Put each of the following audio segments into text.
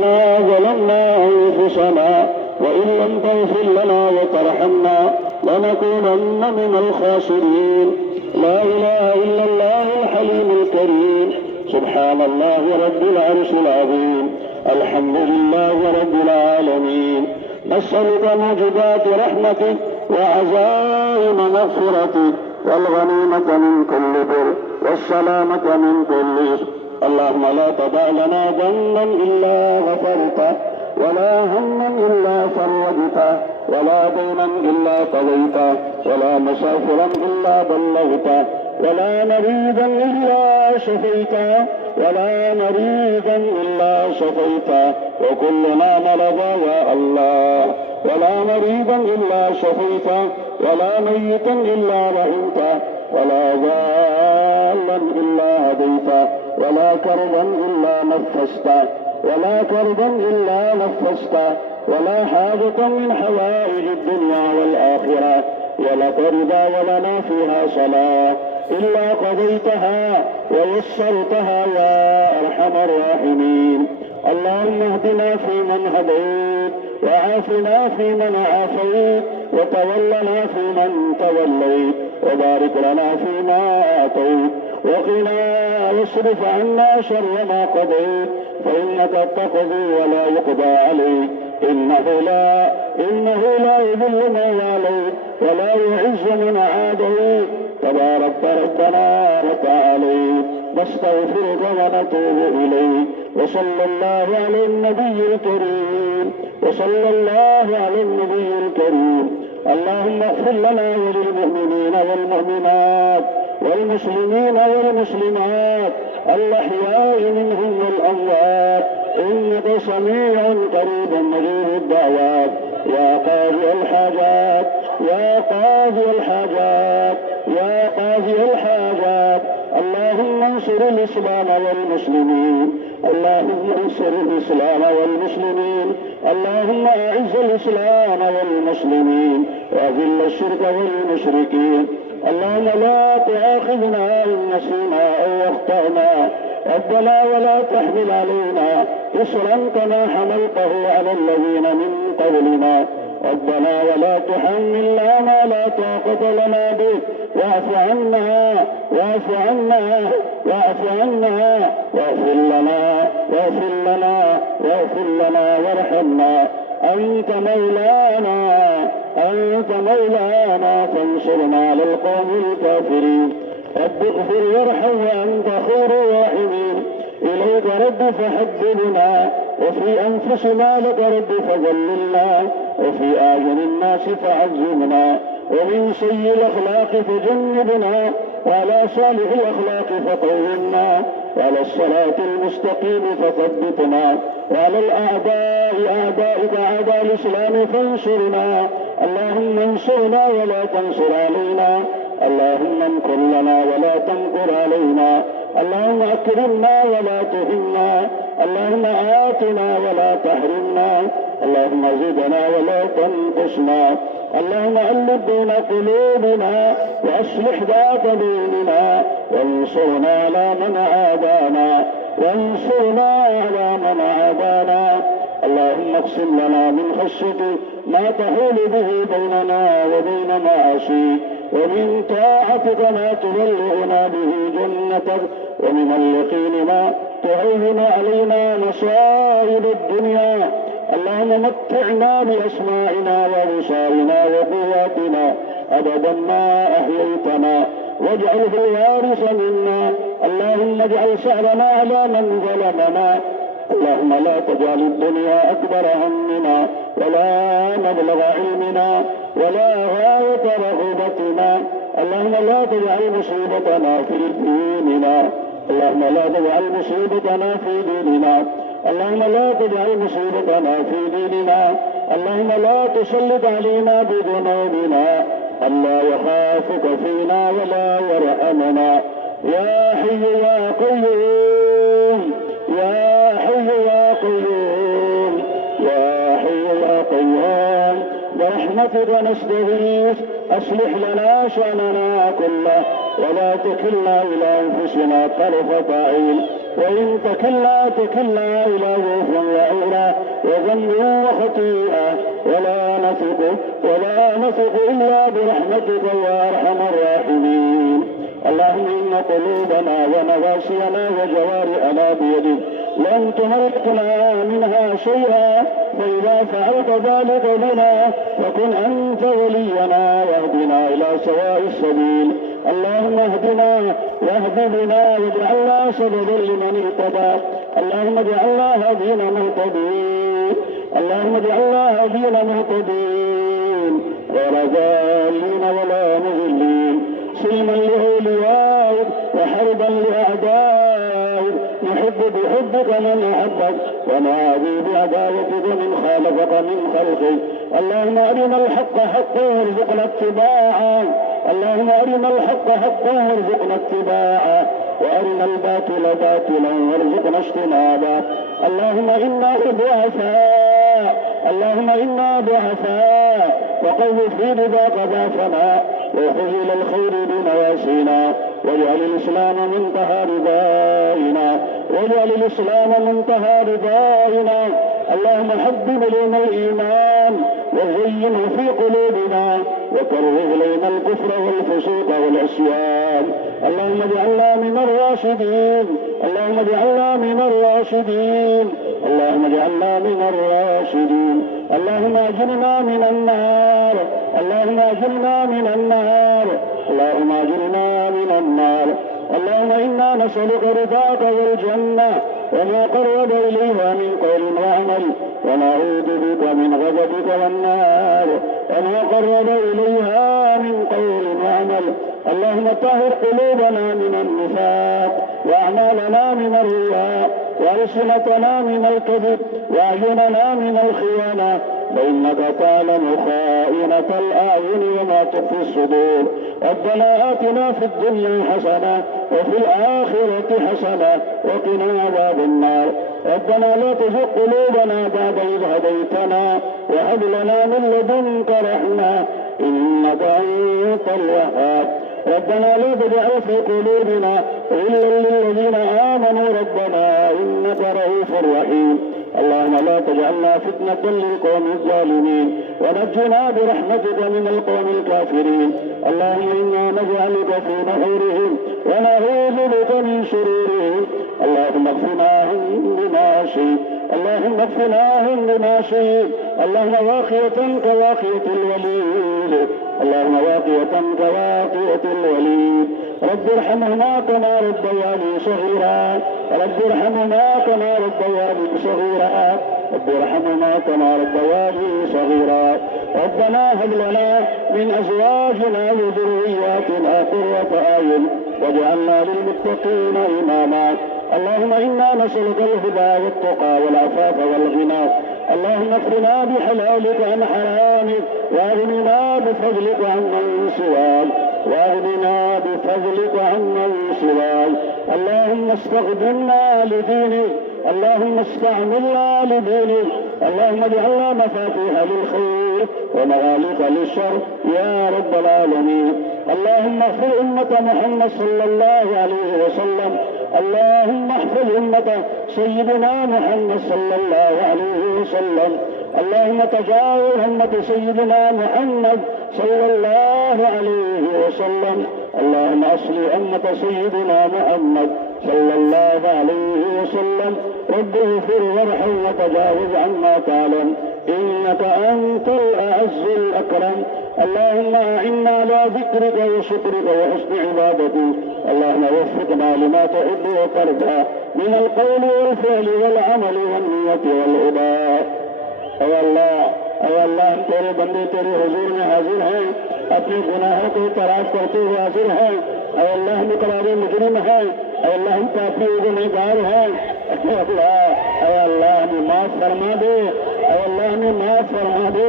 ظلمنا أنفسنا وإن لم تغفر لنا وترحمنا لنكونن من الخاسرين. لا إله إلا الله الحليم الكريم. سبحان الله رب العرش العظيم. الحمد لله رب العالمين. نسألك موجبات رحمتك وعزائم مغفرتك والغنيمة من كل بر والسلامة من كل إثم. اللهم لا تدع لنا ذنبا إلا غفرته ولا هما إلا فرجته ولا دينا إلا قضيته ولا مسافرا إلا بلغته ولا مريضا إلا شفيته ولا مريضا إلا شفيته وكلنا مرضى يا الله. ولا مريضا إلا شفيته ولا ميتا إلا رحمته ولا ضالا إلا هديته ولا كربا إلا نفسته ولا كربا إلا نفسته ولا حاجة من حوائج الدنيا والآخرة ولك رضا ولنا فيها صلاة إلا قضيتها ويسرتها يا أرحم الراحمين. اللهم اهدنا فيمن هديت وعافنا فيمن عافيت وتولنا فيمن توليت وبارك لنا فيما آتيت وقنا واصرف عنا شر ما قضيت فإنك تقضي ولا يقضى عليك إنه لا يذل من واليت ولا يعز من عاديت تباركت ربنا وتعاليت. نستغفرك ونتوب إليك. وصلى الله على النبي الكريم وصلى الله على النبي الكريم. اللهم اغفر لنا وللمؤمنين والمؤمنات والمسلمين والمسلمات الأحياء منهم والأموات إنك سميع قريب مجيب الدعوات يا قاضي الحاجات يا قاضي الحاجات يا قاضي الحاجات. اللهم انصر الإسلام والمسلمين. اللهم انصر الإسلام والمسلمين. اللهم أعز الإسلام والمسلمين وأذل الشرك والمشركين. اللهم لا تؤاخذنا إن نسينا أو أخطأنا ربنا ولا تحمل علينا إصرا كما حملته على الذين من قبلنا ربنا ولا تحملنا ما لا طاقة لنا به واعف عنا واعف عنا واعف عنا واغفر لنا واغفر لنا واغفر لنا وارحمنا. أنت مولانا فانصرنا على القوم الكافرين. رب اغفر وارحم وأنت خير الراحمين. إليك رب فحببنا وفي أنفسنا لك رب فذللنا وفي أعين الناس فعزمنا ومن سيء الأخلاق فجنبنا وعلى صالح الأخلاق فقومنا وعلى الصراط المستقيم فثبتنا وعلى الأعداء أعدائك أعداء الإسلام فانصرنا. اللهم انصرنا ولا تنصر علينا. اللهم امكر لنا ولا تمكر علينا. اللهم أكرمنا ولا تهنا. اللهم آتنا ولا تحرمنا. اللهم زدنا ولا تنقصنا. اللهم ألف بين قلوبنا وأصلح ذات بيننا وانصرنا على من عادانا وانصرنا على من عادانا. اللهم اقسم لنا من خشيتك ما تحول به بيننا وبين معاصيك ومن طاعتك ما تبلغنا به جنتك ومن اليقين ما تعين علينا مصائب الدنيا. اللهم متعنا بأسماعنا وأبصارنا وقواتنا أبدا ما أحييتنا واجعله الوارث منا. اللهم اجعل ثأرنا على من ظلمنا. اللهم لا تجعل الدنيا أكبر همنا ولا مبلغ علمنا ولا غاية رغبتنا. اللهم لا تجعل مصيبتنا في ديننا. اللهم لا تجعل مصيبتنا في ديننا. اللهم لا تجعل مصيبتنا في ديننا. اللهم لا تسلط علينا بذنوبنا ألا يخافك فينا ولا يرحمنا. يا حي يا قيوم يا حي يا قيوم يا حي يا قيوم برحمتك نستغيث أصلح لنا شأننا كله ولا تكلنا إلى أنفسنا طرفة عين وإن تكلنا إلى ظروف وعورة ذنب وخطيئة ولا نثق إلا برحمتك يا أرحم الراحمين. اللهم إن قلوبنا ونواسينا وجوارئنا بيدك لن تملكنا منها شيئا، فإذا فعلت ذلك بنا فكن أنت ولينا واهدنا إلى سواء السبيل. اللهم اهدنا واهد بنا واجعلنا سببا لمن اهتدى. اللهم اجعلنا هادين مهتدين، اللهم اجعلنا هادين مهتدين غير ضالين ولا مضلين، سلما لأوليائك وحربا لأعدائك، نحب بحبك من أحبك ونعادي بعداوتك من خالفك من خلقك. اللهم أرنا الحق حقا وارزقنا اتباعه، اللهم أرنا الحق حقا وارزقنا اتباعه، وأرنا الباطل باطلا وارزقنا اجتنابه. اللهم إنا ضعفاء، اللهم إنا ضعفاء، وقوي في رضاك ضعفنا، وخذ إلى الخير بنواسينا، واجعل الإسلام منتهى رضائنا، واجعل الإسلام منتهى رضائنا. اللهم حبب إلينا الإيمان وزينه في قلوبنا، وكره إلينا الكفر والفسوق والعصيان. اللهم اجعلنا من الراشدين، اللهم اجعلنا من الراشدين، اللهم اجعلنا من الراشدين. اللهم اجرنا من النار، اللهم اجرنا من النار، اللهم اجرنا من النار. اللهم إنا نسألك رضاك والجنة وما قرب إليها من قول وعمل، ونعوذ بك من غضبك والنار وما قرب إليها من قول وعمل. اللهم طهر قلوبنا من النفاق، وأعمالنا من الرياء، وألسنتنا من الكذب، وأعيننا من الخيانة، فإنك تعلم خائنة الأعين وما تخفي الصدور. ربنا آتنا في الدنيا حسنة وفي الآخرة حسنة وقنا عذاب النار. ربنا لا تزغ قلوبنا بعد إذ هديتنا وهب لنا من لدنك رحمة إنك أنت الوهاب. ربنا لا تجعل في قلوبنا غلا للذين آمنوا ربنا إنك رؤوف رحيم. اللهم لا تجعلنا فتنة للقوم الظالمين، ونجنا برحمتك من القوم الكافرين. اللهم إنا نجعلك في نحورهم ونعوذ بك من شرورهم. اللهم اكفناهم بما شئت، اللهم اكفناهم بما شئت. اللهم واقية كواقية الوليد، اللهم واقية كواقية الوليد. رب ارحمهما كما ربياني صغيرا، رب ارحمهما كما ربياني صغيرا، رب ارحمهما كما ربياني صغيرا. ربنا هب لنا من أزواجنا وذرياتنا قرة أعين واجعلنا للمتقين إماما. اللهم إنا نسألك الهدى والتقى والعفاف والغنى. اللهم اكفنا بحلالك عن حرامك، واغننا بفضلك عمن سواك، واغننا بفضلك عمن سواك. اللهم استخدمنا لدينك، اللهم استعملنا لدينك. اللهم اجعلنا مفاتيح للخير ومغاليق للشر يا رب العالمين. اللهم اغفر أمة محمد صلى الله عليه وسلم. اللهم احفظ أمة سيدنا محمد صلى الله عليه وسلم. اللهم تجاوز أمة سيدنا محمد صلى الله عليه وسلم. اللهم أصلح أمة سيدنا محمد صلى الله عليه وسلم. رب اغفر وارحم وتجاوز عما تعلم إنك أنت الأعز الأكرم. اللهم أعنا على ذكرك وشكرك وحسن عبادتك. اللهم وفقنا لما تحب وترضى من القول والفعل والعمل والنية والإباء. اے اللہ ہم تیرے بندے تیرے حضور میں حاضر ہیں، اپنے گناہوں کو اعتراف کرتے ہوئے حاضر ہیں. اے اللہ ہم اقرار مجرم ہیں، اے اللہ ہم پاپی گنہگار ہیں. اے اللہ ہمیں معاف فرما دے، اے اللہ ہمیں معاف فرما دے.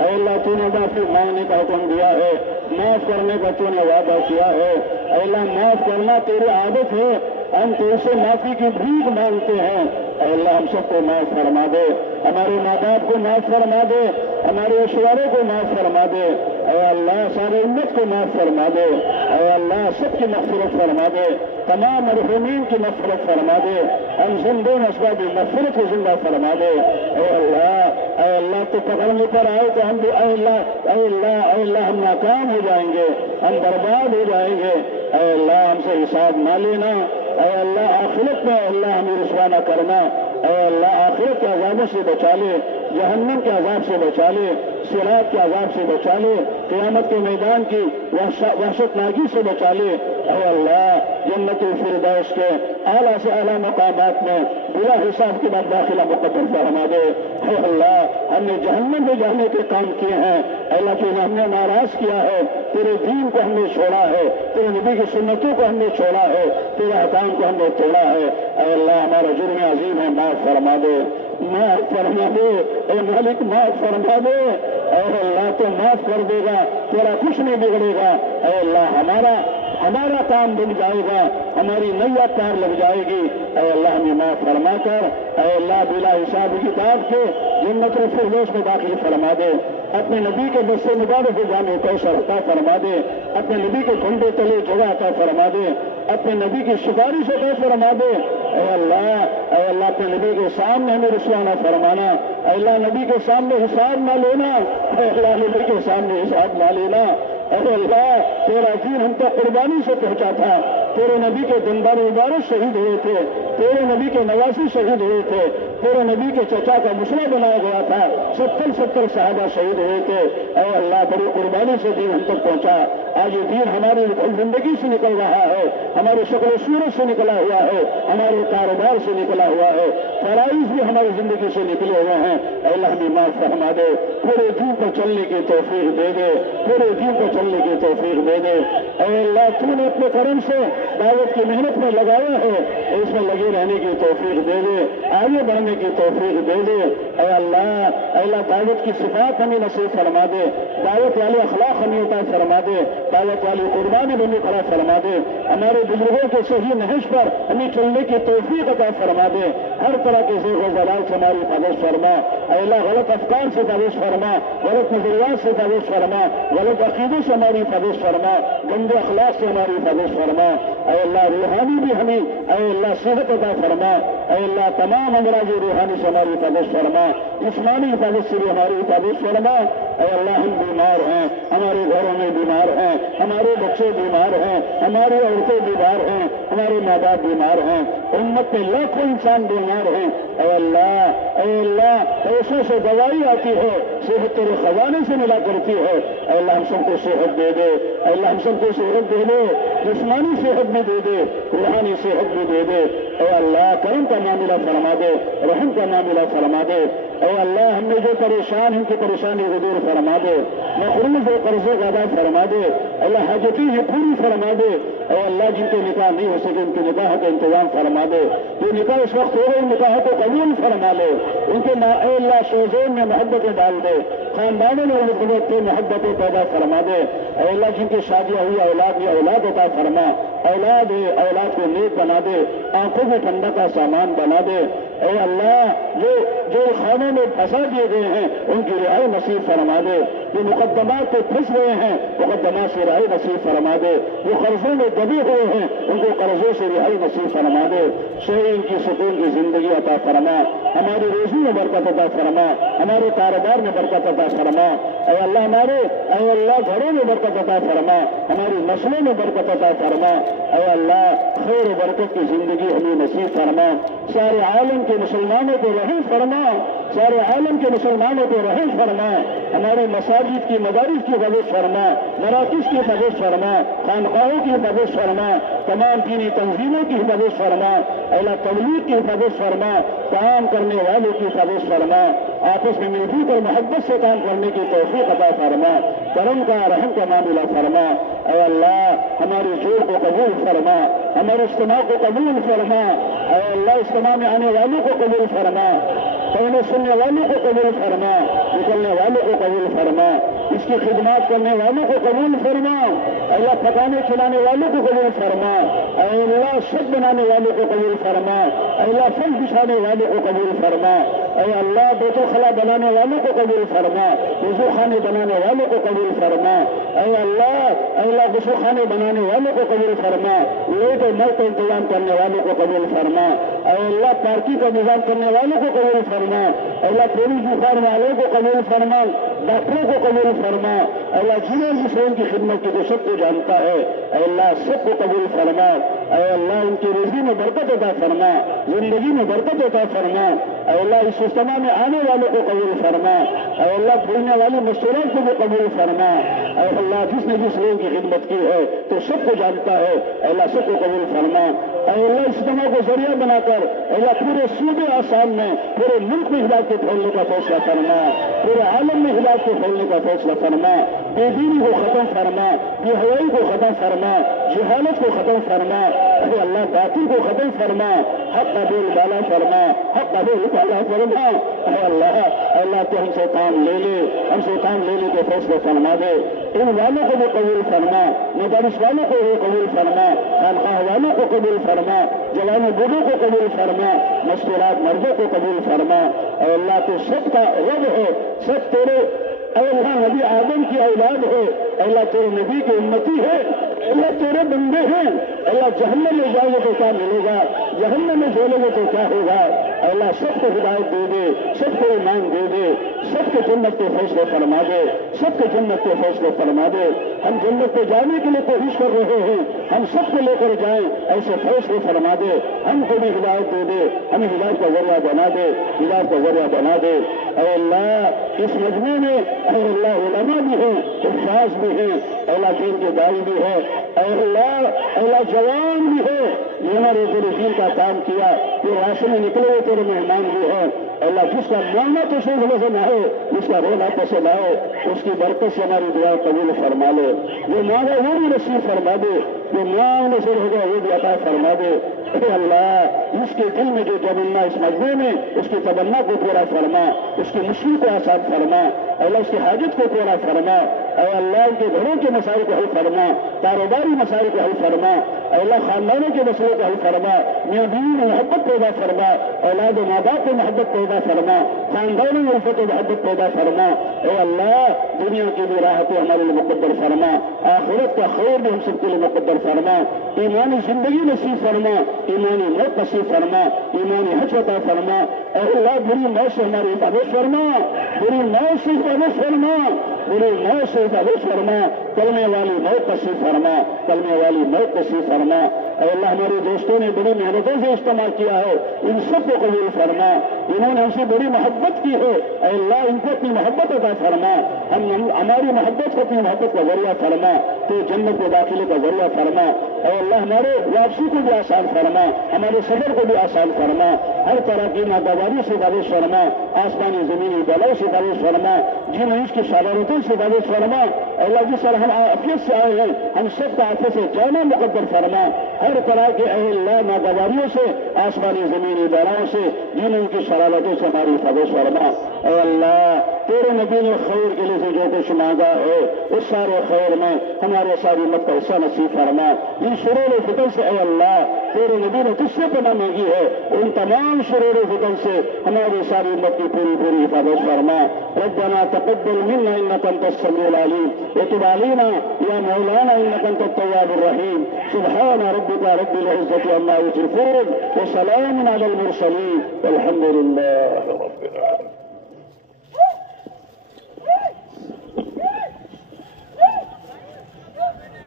اے اللہ تو نے معافی مانگنے کا حکم دیا ہے، معاف کرنے کا تو نے وعدہ کیا ہے. اے اللہ معاف کرنا تیری عادت ہے، ہم تو سے معافی کی بھیک مانگتے ہیں. اے اللہ ہم سب کو معاف فرما دے، ہمارے ماں باپ کو معاف فرما دے، ہمارے رشتےداروں کو معاف فرما دے. اے اللہ سارے امت کو معاف فرما دے. اے اللہ سب کی مغفرت فرما دے. تمام مرحومین کی مغفرت فرما دے، ہم زندوں اسباب مغفرت کو زندہ فرما دے۔ اے اللہ تو پکڑنے پر آئے تو ہم بھی اے اللہ ہم ناکام ہو جائیں گے، ہم برباد ہو جائیں گے۔ اے اللہ ہم سے حساب نہ لینا، اے اللہ آخرت میں اللہ ہمیں رسوا نہ کرنا، اے اللہ آخرت کے عذابوں سے بچا لے، جہنم کے عذاب سے بچا لے، صراط کے عذاب سے بچا لے، قیامت کے میدان کی وحشت ناکی سے بچا لے۔ اے اللہ جنت الفردوس کے اعلیٰ سے اعلیٰ مقامات میں بلا حساب کے بعد داخلہ مقدر فرما دے۔ اے اللہ ہم نے جہنم میں جانے کے کام کیے ہیں، اے اللہ تو ہم نے ناراض کیا ہے، تیرے دین کو ہم نے چھوڑا ہے، تیرے نبی کی سنتوں کو ہم نے چھوڑا ہے، تیرے احکام کو ہم نے توڑا ہے۔ اے اللہ ہمارا جرم عظیم ہے، معاف فرما دے، معاف فرما دے، اے مالک معاف فرما دے۔ اے اللہ تو معاف کر دے گا، تیرا کچھ نہیں بگڑے گا۔ اے اللہ ہمارا کام بن جائے گا، ہماری نیا پار لگ جائے گی۔ اے اللہ ہمیں معاف فرما کر اے اللہ بلا حساب کتاب کے جنت الفردوس میں داخل فرما دے، اپنے نبی کے بس مبارک جانے کوثر عطا فرما دے، اپنے نبی کے کنڈے تلے جگہ عطا فرما دے، اپنے نبی کی سفارش عطا فرما دے۔ اے اللہ اپنے نبی کے سامنے ہمیں رسوا نہ فرمانا، اے اللہ نبی کے سامنے حساب نہ لینا، اے اللہ نبی کے سامنے حساب نہ لینا۔ اے اللہ تیرا دین ہم تک قربانی سے پہنچا تھا، تیرے نبی کے دندار مبارک شہید ہوئے تھے، تیرے نبی کے نواسی شہید ہوئے تھے، تیرے نبی کے چچا کا مسئلہ بنایا گیا تھا، 70 صحابہ شہید ہوئے تھے۔ اے اللہ بڑی قربانی سے دین ہم تک پہنچا، آج یہ دین ہماری زندگی سے نکل رہا ہے، ہماری شکل و صورت سے نکلا ہوا ہے، ہمارے کاروبار سے نکلا ہوا ہے، فرائض بھی ہماری زندگی سے نکلے ہوئے ہیں۔ اے اللہ ہمیں معاف فرما دے، پورے دین پر چلنے کی توفیق دے دے، پورے دین پر چلنے کی توفیق دے دے۔ اے اللہ تو نے اپنے کرم سے دعوت کی محنت میں لگایا ہے، اس میں لگے رہنے کی توفیق دے دے، آگے بڑھنے کی توفیق دے دے۔ اے اللہ دعوت کی صفات ہمیں نصیب فرما دے، دعوت والے اخلاق ہمیں عطا فرما دے، دعوت والی قربانی بنی عطا فرما دے، ہمارے بزرگوں کے صحیح نہج پر ہمیں چلنے کی توفیق عطا فرما دے، ہر طرح کے زیغ و زلال سے ہماری حفاظت فرما۔ اے اللہ غلط افکار سے حفاظت فرما، غلط نظریات سے حفاظت فرما، غلط عقیدوں سے ہماری حفاظت فرما، گندے اخلاق سے ہماری حفاظت فرما۔ اے اللہ روحانی بھی ہمیں اے اللہ صحت عطا فرما، اے اللہ تمام امراض روحانی سے ہماری حفاظت فرما، جسمانی حفاظت سے بھی ہماری حفاظت فرما۔ اے اللہ ہم بیمار ہیں، ہمارے گھروں میں بیمار ہیں، ہمارے بچے بیمار ہیں، ہماری عورتیں بیمار ہیں، ہمارے ماں باپ بیمار ہیں، امت میں لاکھوں انسان بیمار ہیں۔ اے اللہ پیسوں سے دوائی آتی ہے، صحت تیرے خزانے سے ملا کرتی ہے۔ اے اللہ ہم سب کو صحت دے دے، اے اللہ ہم سب کو صحت دے دے، جسمانی صحت بھی دے دے، روحانی صحت بھی دے دے۔ اے اللہ کرم کا معاملہ فرما دے، رحم کا معاملہ فرما دے۔ اے اللہ ہم نے جو پریشان ان کی پریشانی کو دور فرما دے، مقروض و قرضے کا ادا فرما دے، اللہ حاجتی ہے پوری فرما دے۔ اے اللہ جن کے نکاح نہیں ہو سکے ان کے نکاح کا انتظام فرما دے، جو نکاح اس وقت ہو رہے ان نکاح کو قبول فرما لے، ان کے اے اللہ شوزین میں محبتیں ڈال دے، خاندانوں میں محبت محبتیں پیدا فرما دے۔ اے اللہ جن کی شادیاں ہوئی اولاد یا اولاد عطا فرما، اولاد کو نیک بنا دے، آنکھوں میں ٹھنڈا کا سامان بنا دے۔ اے اللہ جو خانوں میں پھنسا دیے گئے ہیں ان کی رہائی نصیب فرما دے، جو مقدمات پہ پھنس گئے ہیں مقدمات سے رہائی نصیب فرما دے، جو قرضوں میں دبے ہوئے ہیں ان کو قرضوں سے رہائی نصیب فرما دے۔ شہرین کی سکون کی زندگی عطا فرما، ہماری روزی میں برکت عطا فرما، ہمارے کاروبار میں برکت عطا فرما۔ اے اللہ گھروں میں برکت عطا فرما، ہماری نسلوں میں برکت عطا فرما۔ اے اللہ خیر و برکت کی زندگی ہمیں نصیب فرما، سارے عالم کے مسلمانوں کو رحم فرما، سارے عالم کے مسلمانوں کو رحم فرما، ہمارے مساجد کی مدارس کی حفاظت فرما، مراکز کی حفاظت فرما، خانقاہوں کی حفاظت فرما، تمام دینی تنظیموں کی حفاظت فرما، اللہ تبلیغ کی حفاظت فرما، کام کرنے والوں کی حفاظت فرما، آپس میں مل جل کر محبت سے کام کرنے کی توفیق عطا فرما، کرم کا رحم کا معاملہ فرما۔ اے اللہ ہماری جوڑ کو قبول فرما، ہمارے اجتماع کو قبول فرما، اے اللہ اجتماع میں آنے والوں کو قبول فرما، پڑھنے سننے والوں کو قبول فرما، نکلنے والوں کو قبول فرما، اس کی خدمات کرنے والوں کو قبول فرما، اللہ پکانے کھلانے والوں کو قبول فرما، اے اللہ شک بنانے والوں کو قبول فرما، اللہ فل بچھانے والوں کو قبول فرما، اے اللہ بیت الخلا بنانے والوں کو قبول فرما، وضو خانے بنانے والوں کو قبول فرما، اے اللہ غسل خانے بنانے والوں کو قبول فرما، لیٹ اور مر کا انتظام کرنے والوں کو قبول فرما، اے اللہ پارکی کا نظام کرنے والوں کو قبول فرما، اے اللہ پوری بخار والوں کو قبول فرما، ڈاکٹروں کو قبول فرما، اے اللہ جنہیں جس ان کی خدمت کی جو سب کو جانتا ہے، اے اللہ سب کو قبول فرما، اے اللہ ان کی روزی میں برکت عطا فرما، زندگی میں برکت عطا فرما، اے اللہ اس اجتماع میں آنے والوں کو قبول فرما، اے اللہ بھولنے والی مشورات کو بھی قبول فرما، اے اللہ جس نے جس لوگوں کی خدمت کی ہے تو سب کو جانتا ہے، اے اللہ سب کو قبول فرما، اے اللہ اجتماع کو ذریعہ بنا کر اے اللہ پورے صوبے آسام میں پورے ملک میں ہدایت کے پھیلنے کا فیصلہ فرما، پورے عالم میں ہدایت کے پھیلنے کا فیصلہ فرما، بے دینی کو ختم فرما، بے حیائی کو ختم فرما، جہالت کو ختم فرما، اے اللہ باطل کو ختم فرما، حق کا بول بالا فرما، حق کا بول بالا فرما، اے اللہ تو ہم سے کام لے لے، ہم سے کام لینے کے فیصلے فرما دے، ان والوں کو بھی قبول فرما، مدارس والوں کو بھی قبول فرما، خانقاہ والوں کو قبول فرما، جوانوں بوڑھوں کو قبول فرما، مشکلات مردوں کو قبول فرما، اے اللہ تو سب کا رب ہے، سب تیرے اے اللہ نبی آدم کی اولاد ہے، اے اللہ تیرے نبی کی امتی ہے، اے اللہ تیرے بندے ہیں، اے اللہ جہنم میں جاؤ گے تو کیا ملے گا، جہنم میں جولے گے تو کیا ہوگا، اے اللہ سب کو ہدایت دے دے، سب کو ایمان دے دے، سب کے جنت کے فیصلے فرما دے، سب کے جنت کے فیصلے فرما دے، ہم جنت کو جانے کے لیے کوشش کر رہے ہیں، ہم سب کو لے کر جائیں، ایسے فیصلے فرما دے، ہم کو بھی ہدایت دے دے، ہمیں ہدایت کا ذریعہ بنا دے، ہدایت کا ذریعہ بنا دے، اے اللہ اس مجمع میں اے اللہ علماء بھی ہیں، حفاظ بھی ہیں، اے اللہ دین کے دائی بھی ہے، اے اللہ جوان بھی ہے، جنہوں نے تیرے دین کا کام کیا، جو راستے میں نکلے ہوئے تیرے مہمان بھی ہیں، اللہ جس کا مانگنا تو شوق سے نہ ہو، جس کا رونا پسند نہ ہو، اس کی برکت سے ہماری دعا قبول فرما لے، جو مانگا وہ بھی نصیب فرما دے، جو مانگنے سے ہوگا وہ بھی عطا فرما دے، اے اللہ اس کے دل میں جو تمنا اس مجمع میں اس کی تمنا کو پورا فرما، اس کی مشکل کو آسان فرما، اے اللہ اس کی حاجت کو پورا فرما، اے اللہ ان کے گھروں کے مسائل کو حل فرما، کاروباری مسائل کو حل فرما، اے اللہ خاندانوں کے مسئلے کو حل فرما، میاں بیوی میں محبت پیدا فرما، اولاد و ماں باپ کو محبت پیدا فرما، خاندانوں میں الفت و محبت پیدا فرما، اے اللہ دنیا کی بھی راحتیں ہمارے لیے مقدر فرما، آخرت کا خیر بھی ہم سب کے لیے مقدر فرما، ایمانی زندگی نصیب فرما، ایمانی موت نصیب فرما، ایمانی حج عطا فرما، اے اللہ بری موت سے ہماری حفاظت فرما، بری موت سے حفاظت فرما، بری موت سے حفاظت فرما، کلمے والی موت نصیب فرما، کلمے والی موت نصیب فرما، اے اللہ ہمارے دوستوں نے بڑی محنتوں سے اجتماع کیا ہے، ان سب کو قبول فرما، انہوں نے ہم سے بڑی محبت کی ہے، اے اللہ ان کو اپنی محبت عطا فرما، ہماری محبت کو اپنی محبت کا ذریعہ فرما، تو جنت کے داخلے کا ذریعہ فرما، اے اللہ ہمارے واپسی کو بھی آسان فرما، ہمارے سفر کو بھی آسان فرما، ہر طرح کی ناگواری سے حفاظت فرما، آسمانی زمینی بلاؤں سے حفاظت فرما، جن اس کی شرارتوں سے حفاظت فرما، اے اللہ جس طرح ہم عافیت سے آئے ہیں ہم سب کا عافیت سے جانا مقدر فرما، ہر طرح کے اے اللہ ناگواریوں سے آسمانی زمینی بلاؤں سے جن ان کی شرارتوں سے ہماری حفاظت فرما، اے اللہ تیرے نبی نے خیر کے لیے سے جو کچھ مانگا ہے اس سارے خیر میں ہمارے ساری مت کا حصہ نصیب فرما، ان شرور و فتن سے اے اللہ تیرے نبی نے تجھ سے پناہ مانگی ہے، ان تمام شرور و فتن سے ہماری ساری مت کی پوری پوری حفاظت فرما، ربنا تقبل منا انك انت السميع العليم وتب علينا يا مولانا انك انت التواب الرحيم، سبحان ربك رب العزة عما يصفون وسلام على المرسلين والحمد لله رب العالمين.